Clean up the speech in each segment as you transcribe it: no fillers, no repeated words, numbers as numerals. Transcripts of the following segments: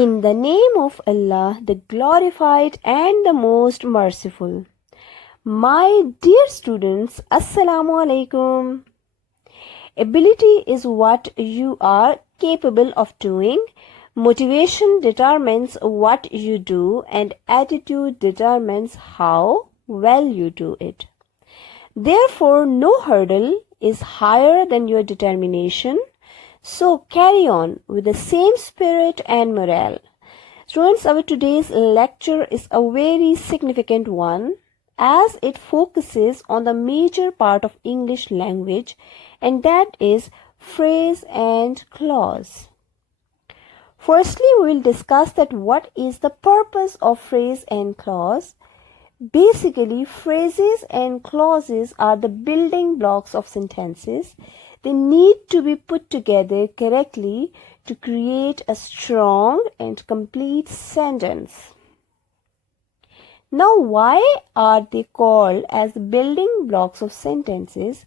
In the name of Allah, the glorified and the most merciful. My dear students, Assalamu alaikum. Ability is what you are capable of doing. Motivation determines what you do, and attitude determines how well you do it. Therefore, no hurdle is higher than your determination. So carry on with the same spirit and morale. Students, our today's lecture is a very significant one as it focuses on the major part of English language, and that is phrase and clause. Firstly, we will discuss that what is the purpose of phrase and clause. Basically, phrases and clauses are the building blocks of sentences. They need to be put together correctly to create a strong and complete sentence. Now, why are they called as the building blocks of sentences?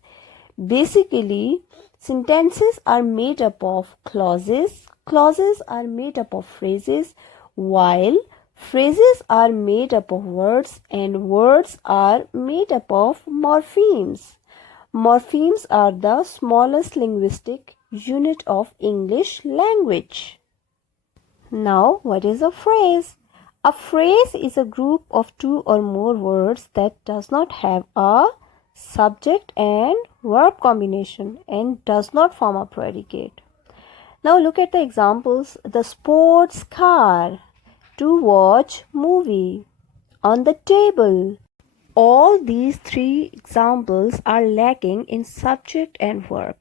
Basically, sentences are made up of clauses, clauses are made up of phrases, while phrases are made up of words, and words are made up of morphemes. Morphemes are the smallest linguistic unit of English language. Now, what is a phrase? A phrase is a group of two or more words that does not have a subject and verb combination and does not form a predicate. Now look at the examples. The sports car, to watch movie, on the table. All these three examples are lacking in subject and verb.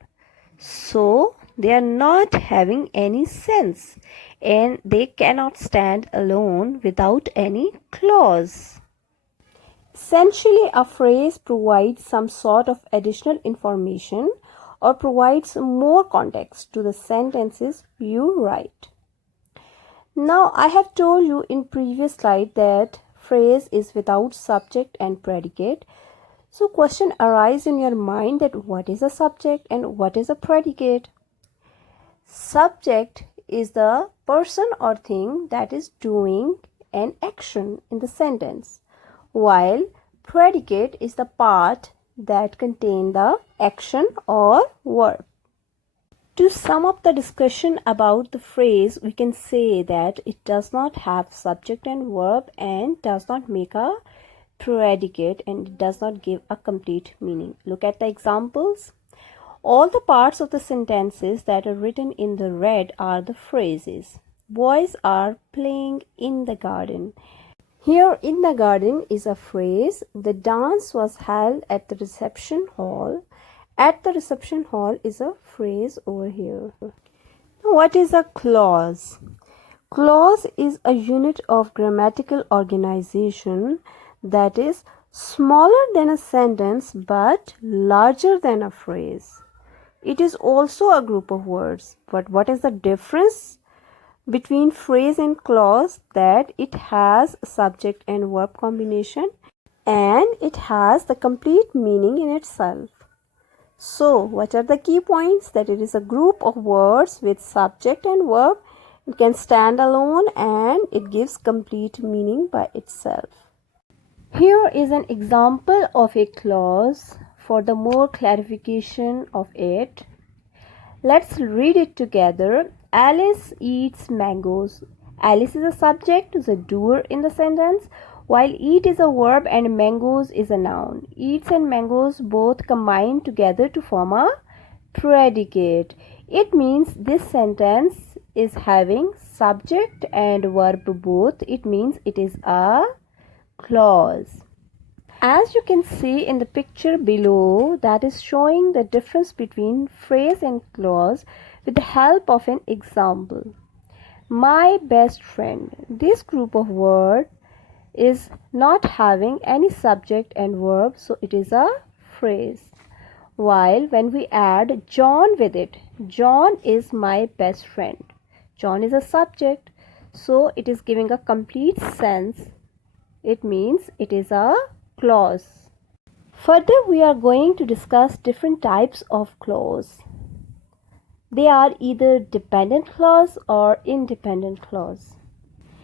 So they are not having any sense and they cannot stand alone without any clause. Essentially, a phrase provides some sort of additional information or provides more context to the sentences you write. Now, I have told you in previous slide that phrase is without subject and predicate. So question arises in your mind that what is a subject and what is a predicate? Subject is the person or thing that is doing an action in the sentence, while predicate is the part that contain the action or verb. To sum up the discussion about the phrase, we can say that it does not have subject and verb and does not make a predicate and it does not give a complete meaning. Look at the examples. All the parts of the sentences that are written in the red are the phrases. Boys are playing in the garden. Here in the garden is a phrase. The dance was held at the reception hall. At the reception hall is a phrase over here. Now, what is a clause? Clause is a unit of grammatical organization that is smaller than a sentence but larger than a phrase. It is also a group of words. But what is the difference between phrase and clause? That it has subject and verb combination and it has the complete meaning in itself. So, what are the key points? That it is a group of words with subject and verb. It can stand alone and it gives complete meaning by itself. Here is an example of a clause for the more clarification of it. Let's read it together. Alice eats mangoes. Alice is a subject, is a doer in the sentence, while eat is a verb and mangoes is a noun. Eats and mangoes both combine together to form a predicate. It means this sentence is having subject and verb both. It means it is a clause. As you can see in the picture below, that is showing the difference between phrase and clause with the help of an example. My best friend. This group of words is not having any subject and verb, so it is a phrase. While when we add John with it, John is my best friend. John is a subject, so it is giving a complete sense. It means it is a clause. Further, we are going to discuss different types of clause. They are either dependent clause or independent clause.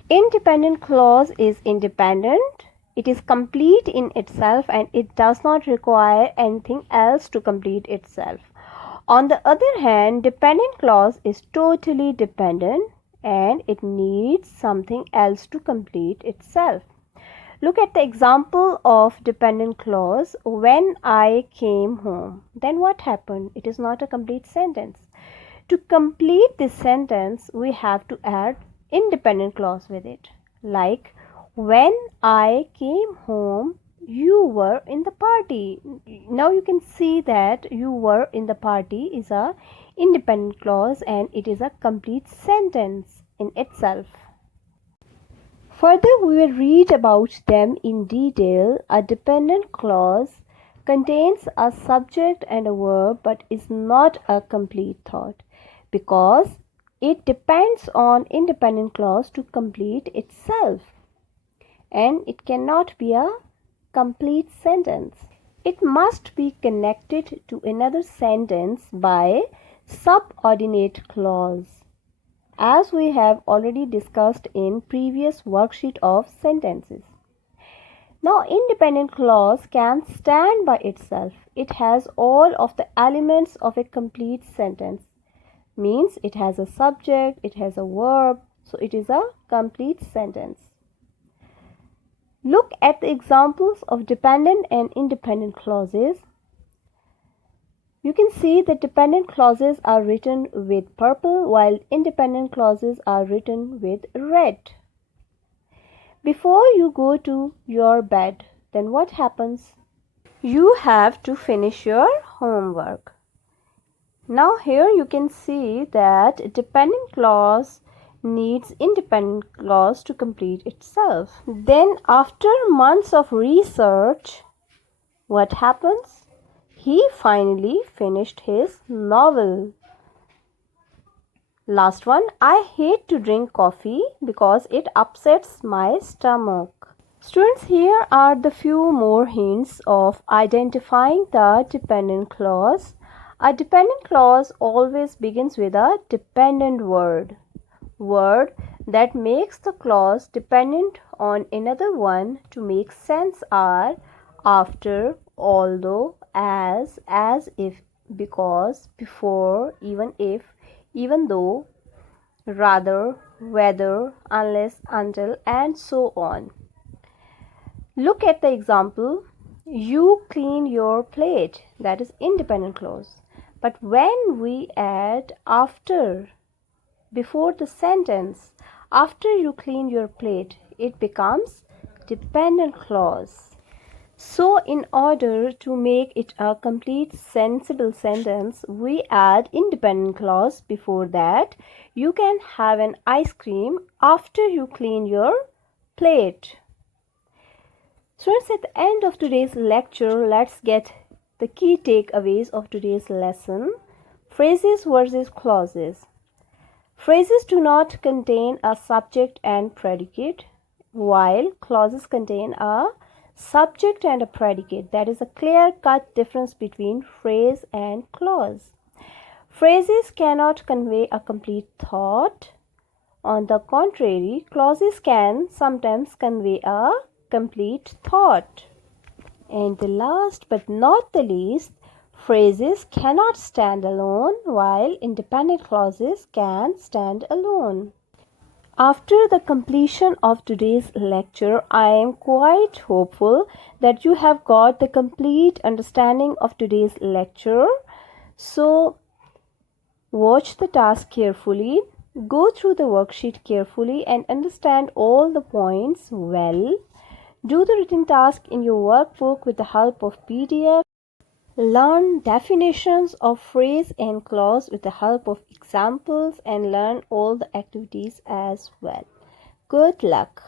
Independent clause is independent. It is complete in itself and it does not require anything else to complete itself. On the other hand, dependent clause is totally dependent and it needs something else to complete itself. Look at the example of dependent clause. When I came home. Then what happened? It is not a complete sentence. To complete this sentence, we have to add independent clause with it. Like, when I came home, you were in the party. Now you can see that you were in the party is a independent clause and it is a complete sentence in itself. Further, we will read about them in detail. A dependent clause contains a subject and a verb but is not a complete thought because it depends on independent clause to complete itself and it cannot be a complete sentence. It must be connected to another sentence by subordinate clause, as we have already discussed in previous worksheet of sentences. Now, independent clause can stand by itself. It has all of the elements of a complete sentence. Means it has a subject, it has a verb, so it is a complete sentence. Look at the examples of dependent and independent clauses. You can see that dependent clauses are written with purple while independent clauses are written with red. Before you go to your bed, then what happens? You have to finish your homework. Now here you can see that dependent clause needs independent clause to complete itself. Then after months of research, what happens? He finally finished his novel. Last one, I hate to drink coffee because it upsets my stomach. Students, here are the few more hints of identifying the dependent clause. A dependent clause always begins with a dependent word that makes the clause dependent on another one to make sense are after, although, as if, because, before, even if, even though, rather, whether, unless, until, and so on. Look at the example. You clean your plate. That is independent clause. But when we add after before the sentence, after you clean your plate, it becomes dependent clause. So in order to make it a complete sensible sentence, we add independent clause before that. You can have an ice cream after you clean your plate. Students, at the end of today's lecture, let's get the key takeaways of today's lesson. Phrases versus clauses. Phrases do not contain a subject and predicate, while clauses contain a subject and a predicate. That is a clear-cut difference between phrase and clause. Phrases cannot convey a complete thought. On the contrary, clauses can sometimes convey a complete thought. And the last but not the least, phrases cannot stand alone, while independent clauses can stand alone. After the completion of today's lecture, I am quite hopeful that you have got the complete understanding of today's lecture. So, watch the task carefully, go through the worksheet carefully and understand all the points well. Do the written task in your workbook with the help of PDF. Learn definitions of phrase and clause with the help of examples and learn all the activities as well. Good luck.